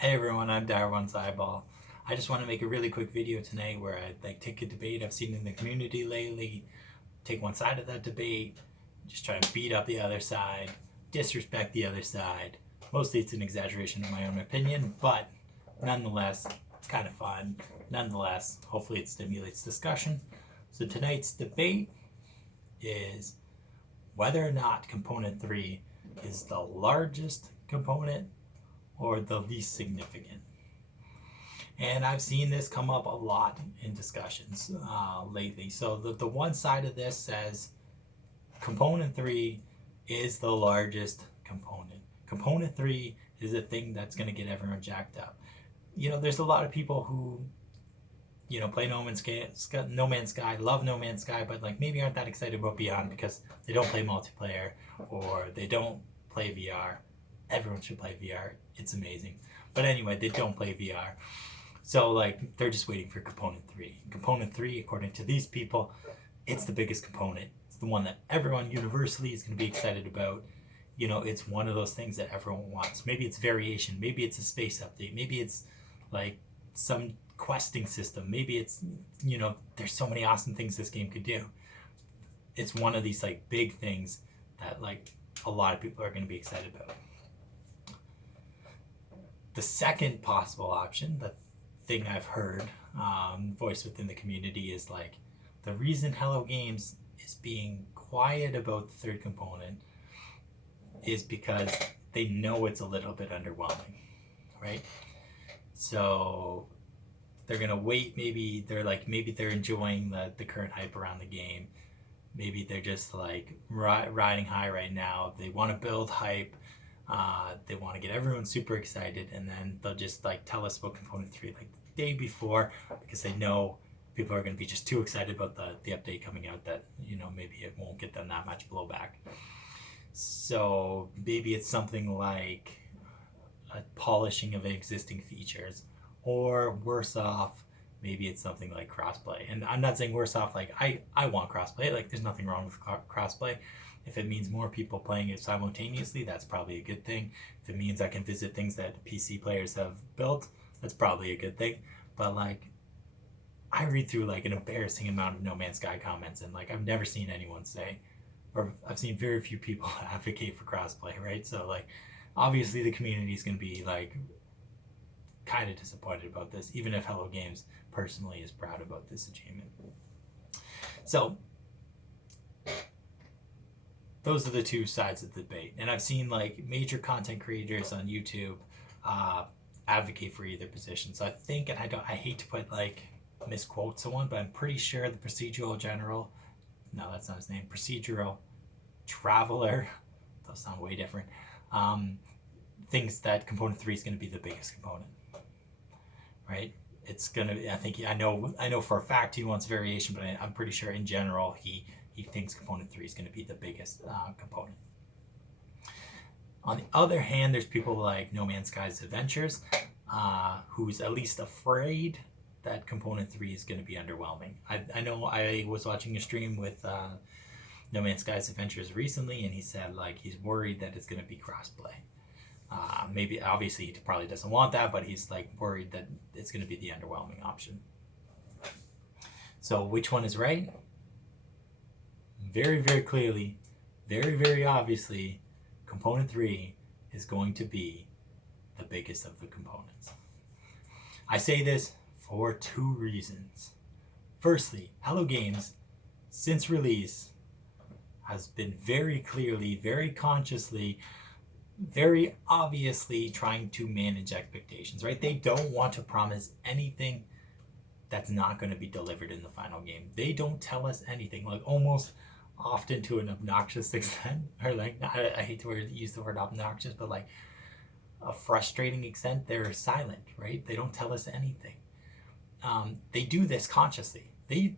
Hey everyone, I'm Darwin's Eyeball. I just want to make a really quick video tonight where I take a debate I've seen in the community lately, take one side of that debate, just try to beat up the other side, disrespect the other side. Mostly it's an exaggeration of my own opinion, but nonetheless, it's kind of fun. Nonetheless, hopefully it stimulates discussion. So tonight's debate is whether or not component 3 is the largest component or the least significant. And I've seen this come up a lot in discussions lately. So the one side of this says component 3 is the largest component. Component 3 is the thing that's going to get everyone jacked up. There's a lot of people who play No Man's Sky, love No Man's Sky, but maybe aren't that excited about Beyond because they don't play multiplayer or they don't play VR. Everyone should play VR. It's amazing. But anyway, they don't play VR. So they're just waiting for component 3. Component 3, according to these people, it's the biggest component. It's the one that everyone universally is going to be excited about. It's one of those things that everyone wants. Maybe it's variation. Maybe it's a space update. Maybe it's some questing system. Maybe it's, there's so many awesome things this game could do. It's one of these big things that a lot of people are going to be excited about. The second possible option, the thing I've heard voiced within the community, is the reason Hello Games is being quiet about the third component is because they know it's a little bit underwhelming, right? So they're gonna wait. Maybe they're enjoying the current hype around the game. Maybe they're just riding high right now. They want to build hype. They want to get everyone super excited, and then they'll just tell us about component 3 the day before, because they know people are going to be just too excited about the update coming out that maybe it won't get them that much blowback. So maybe it's something like a polishing of existing features, or worse off, maybe it's something like crossplay. And I'm not saying worse off, I want crossplay. There's nothing wrong with crossplay. If it means more people playing it simultaneously, that's probably a good thing. If it means I can visit things that PC players have built, that's probably a good thing. But I read through an embarrassing amount of No Man's Sky comments, and I've never seen anyone say, or I've seen very few people advocate for crossplay, right? So obviously the community is going to be kind of disappointed about this, even if Hello Games personally is proud about this achievement. So those are the two sides of the debate, and I've seen major content creators on YouTube advocate for either position. So I think, and I hate to put misquote someone, but I'm pretty sure the procedural general, no, that's not his name, procedural traveler, those sound way different, thinks that component 3 is going to be the biggest component, right? It's gonna. I know for a fact he wants variation, but I'm pretty sure in general he thinks component 3 is going to be the biggest component. On the other hand, there's people like No Man's Sky's Adventures, who's at least afraid that component 3 is going to be underwhelming. I know I was watching a stream with No Man's Sky's Adventures recently, and he said he's worried that it's going to be crossplay. Maybe, obviously, he probably doesn't want that, but he's worried that it's going to be the underwhelming option. So which one is right? Very, very clearly, very, very obviously, component 3 is going to be the biggest of the components. I say this for two reasons. Firstly, Hello Games, since release, has been very clearly, very consciously, very obviously trying to manage expectations, right? They don't want to promise anything that's not going to be delivered in the final game. They don't tell us anything, almost often to an obnoxious extent, or I hate to use the word obnoxious, but a frustrating extent. They're silent, right? They don't tell us anything. They do this consciously. They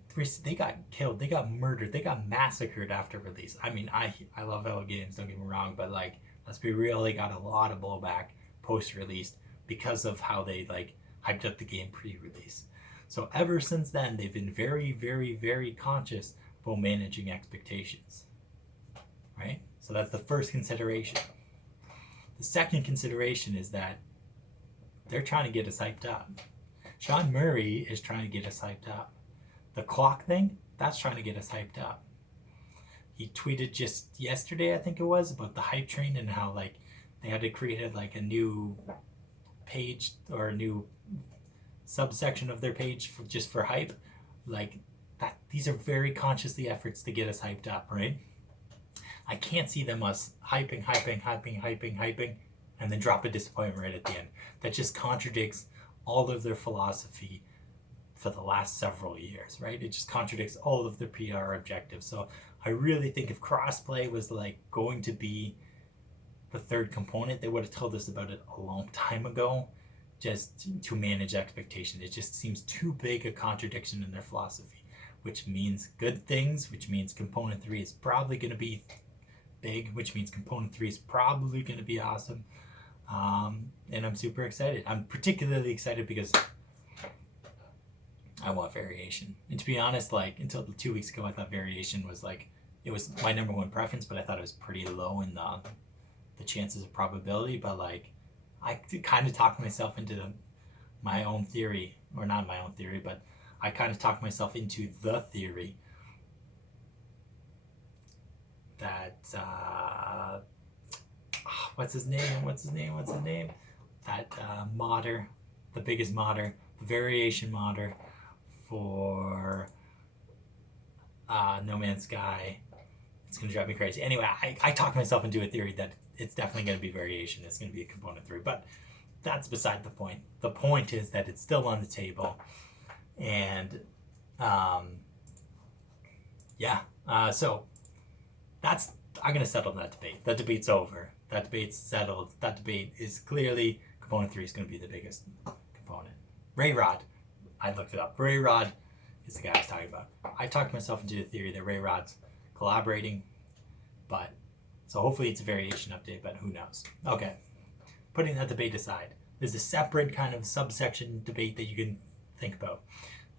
got killed, they got murdered, they got massacred after release. I mean, I love Hello Games, don't get me wrong, but let's be real, they got a lot of blowback post-release because of how they hyped up the game pre-release. So ever since then, they've been very, very, very conscious about managing expectations, right? So that's the first consideration. The second consideration is that they're trying to get us hyped up. Sean Murray is trying to get us hyped up. The clock thing, that's trying to get us hyped up. He tweeted just yesterday, I think it was, about the hype train and how like they had to create like a new page or a new subsection of their page for, just for hype. Like that, these are very consciously efforts to get us hyped up, right? I can't see them us hyping, and then drop a disappointment right at the end. That just contradicts all of their philosophy for the last several years, right? It just contradicts all of their PR objectives. So I really think if crossplay was like going to be the third component, they would have told us about it a long time ago, just to manage expectations. It just seems too big a contradiction in their philosophy, which means good things, which means component 3 is probably going to be big, which means component 3 is probably going to be awesome. And I'm super excited. I'm particularly excited because I want variation. And to be honest, like until 2 weeks ago, I thought variation was like, it was my number one preference, but I thought it was pretty low in the chances of probability. But like, I kind of talked myself into my own theory, or not my own theory, but I kind of talked myself into the theory that what's his name? That modder, the biggest modder, the variation modder for No Man's Sky. It's gonna drive me crazy. Anyway, I talked myself into a theory that it's definitely gonna be variation. It's gonna be a component 3, but that's beside the point. The point is that it's still on the table, and so that's, I'm gonna settle that debate. That debate's over. That debate's settled. That debate is clearly component 3 is gonna be the biggest component. Ray Rod, I looked it up. Ray Rod is the guy I was talking about. I talked myself into the theory that Ray Rod's collaborating, but so hopefully it's a variation update, but who knows? Okay, putting that debate aside, there's a separate kind of subsection debate that you can think about,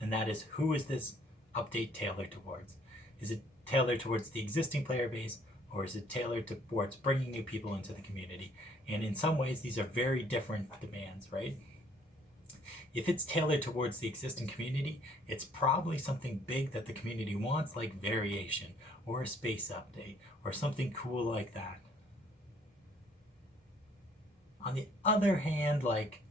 and that is, who is this update tailored towards? Is it tailored towards the existing player base, or is it tailored towards bringing new people into the community? And in some ways, these are very different demands, right? If it's tailored towards the existing community, it's probably something big that the community wants, like variation or a space update or something cool like that. On the other hand, like,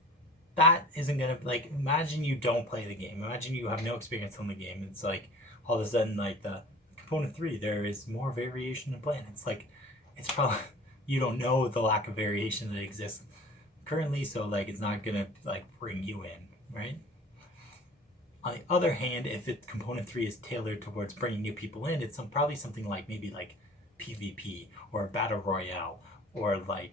that isn't gonna, like, imagine you don't play the game. Imagine you have no experience on the game. It's like all of a sudden, like, the component 3, there is more variation in planets. Like, it's probably, you don't know the lack of variation that exists currently, so like it's not gonna like bring you in, right? On the other hand, if it component 3 is tailored towards bringing new people in, it's probably something like maybe like PvP or battle royale or like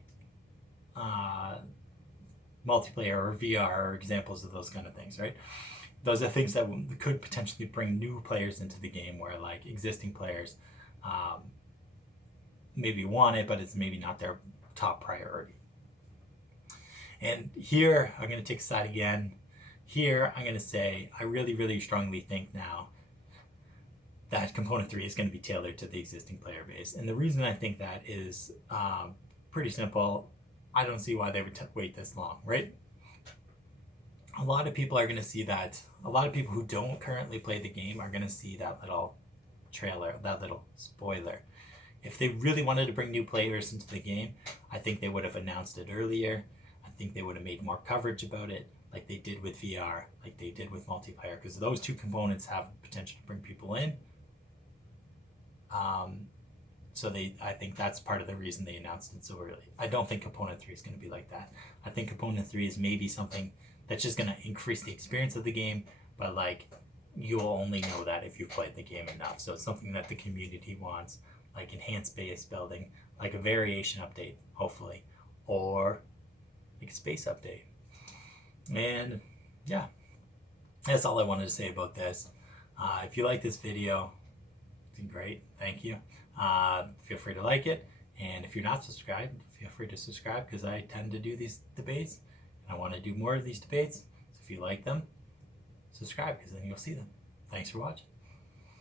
multiplayer or VR are examples of those kind of things, right? Those are things that could potentially bring new players into the game, where like existing players maybe want it, but it's maybe not their top priority. And here, I'm going to take a side again. Here, I'm going to say, I really, really strongly think now that component 3 is going to be tailored to the existing player base. And the reason I think that is pretty simple. I don't see why they would wait this long, right? A lot of people are going to see that. A lot of people who don't currently play the game are going to see that little trailer, that little spoiler. If they really wanted to bring new players into the game, I think they would have announced it earlier. I think they would have made more coverage about it, like they did with VR, like they did with multiplayer, because those two components have potential to bring people in. So I think that's part of the reason they announced it so early. I don't think component 3 is going to be like that. I think component 3 is maybe something that's just going to increase the experience of the game, but like you'll only know that if you've played the game enough. So it's something that the community wants, like enhanced base building, like a variation update, hopefully, or like a space update. And yeah, that's all I wanted to say about this. If you like this video, great, thank you. Feel free to like it, and if you're not subscribed, feel free to subscribe, because I tend to do these debates and I want to do more of these debates. So if you like them, subscribe, because then you'll see them. Thanks for watching.